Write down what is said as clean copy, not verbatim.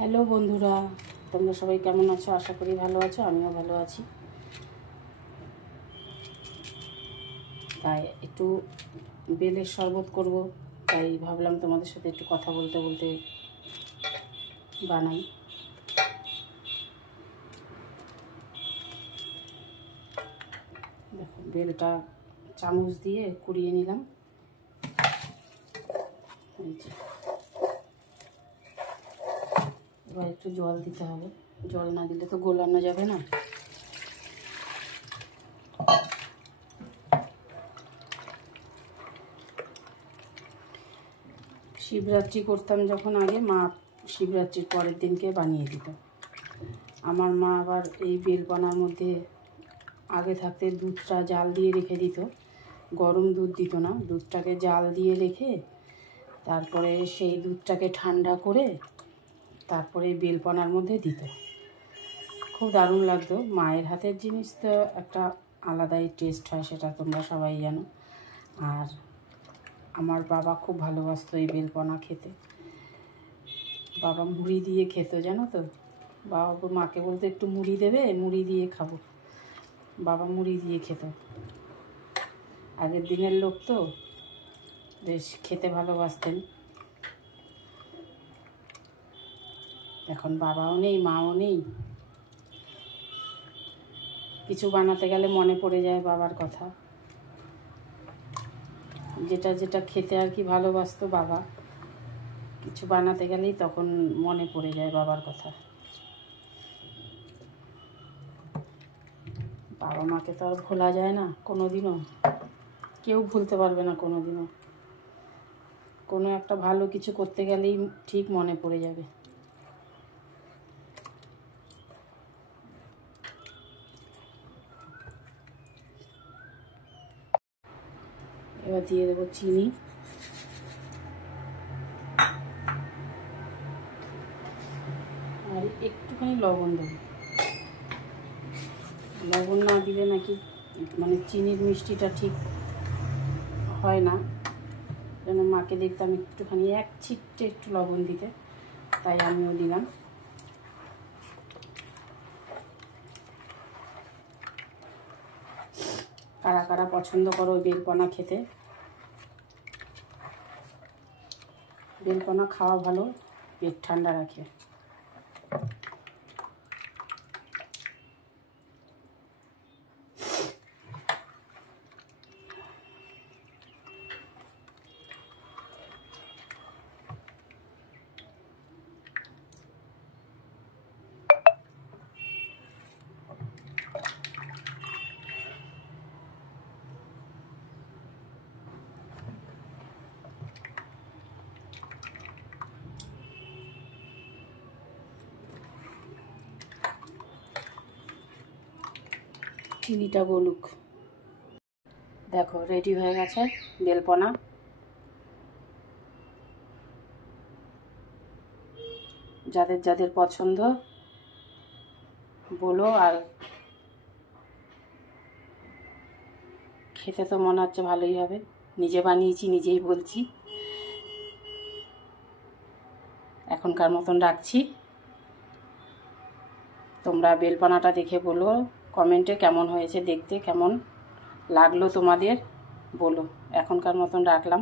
Hello বন্ধুরা, তোমরা সবাই কেমন আছো? আশা করি ভালো আছো, আমিও ভালো আছি। তাই একটু বেলের শরবত করব, তাই ভাবলাম তোমাদের সাথে একটু কথা বলতে বলতে বানাই। দেখো, বেলটা চামচ দিয়ে কুড়িয়ে নিলাম। এবার একটু জল দিতে হবে, জল না দিলে তো গোলানো যাবে না। শিবরাত্রি করতাম যখন আগে, মা শিবরাত্রির পরের দিনকে বানিয়ে দিত। আমার মা আবার এই বেলপনার মধ্যে আগে থাকতে দুধটা জাল দিয়ে রেখে দিত, গরম দুধ দিত না, দুধটাকে জাল দিয়ে রেখে তারপরে সেই দুধটাকে ঠান্ডা করে তারপরে বেলপনার মধ্যে দিত। খুব দারুণ লাগতো। মায়ের হাতের জিনিস তো একটা আলাদাই টেস্ট হয়, সেটা তোমরা সবাই জানো। আর আমার বাবা খুব ভালোবাসতো এই বেলপনা খেতে। বাবা মুড়ি দিয়ে খেত, জানো তো। বাবা মাকে বলতো একটু মুড়ি দেবে, মুড়ি দিয়ে খাবো। বাবা মুড়ি দিয়ে খেত। আগের দিনের লোক তো বেশ খেতে ভালোবাসতেন। এখন বাবাও নেই, মাও নেই। কিছু বানাতে গেলে মনে পড়ে যায় বাবার কথা, যেটা যেটা খেতে আর কি ভালোবাসতো বাবা, কিছু বানাতে গেলেই তখন মনে পড়ে যায় বাবার কথা। বাবা মাকে তো আর ভোলা যায় না কোনো দিনও, কেউ ভুলতে পারবে না কোনো দিনও। কোনো একটা ভালো কিছু করতে গেলেই ঠিক মনে পড়ে যাবে। এবার দিয়ে দেবো চিনি, আর একটুখানি লবণ দেবো। লবণ না দিলে নাকি মানে চিনির মিষ্টিটা ঠিক হয় না। যেন মাকে দেখতাম একটুখানি এক ছিটটে একটু লবণ দিতে, তাই আমিও দিলাম। কারা কারা পছন্দ করো বেলপনা খেতে? বেলপনা খাওয়া ভালো, পেট ঠান্ডা রাখে। চিনিটা গলুক। দেখো রেডি হয়ে গেছে বেলপনা। যাদের যাদের পছন্দ বলো। আর খেতে তো মনে হচ্ছে ভালোই হবে, নিজে বানিয়েছি নিজেই বলছি। এখনকার মতন রাখছি। তোমরা বেলপনাটা দেখে বলো কমেন্টে কেমন হয়েছে, দেখতে কেমন লাগলো তোমাদের বলো। এখনকার মতন রাখলাম।